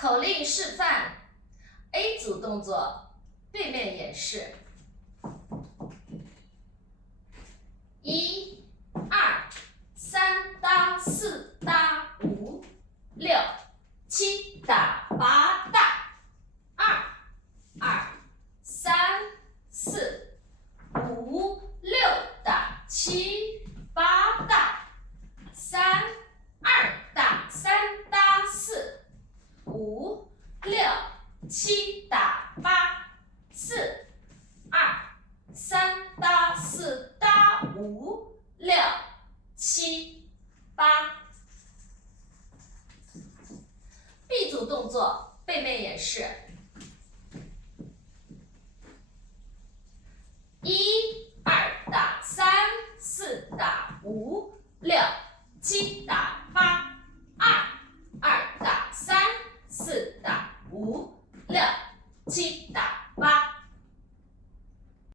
口令示范 A 组动作背面演示。1、2、3打4打5、6、7打8打2、3、4、5、6打7、8打3、2打3打4、5、6、7打8、4、2、3打4打5、6、7、8。B 组动作背面演示。1、2打3、4打5、6、7打8、2、2打3、4打5、6、7打8。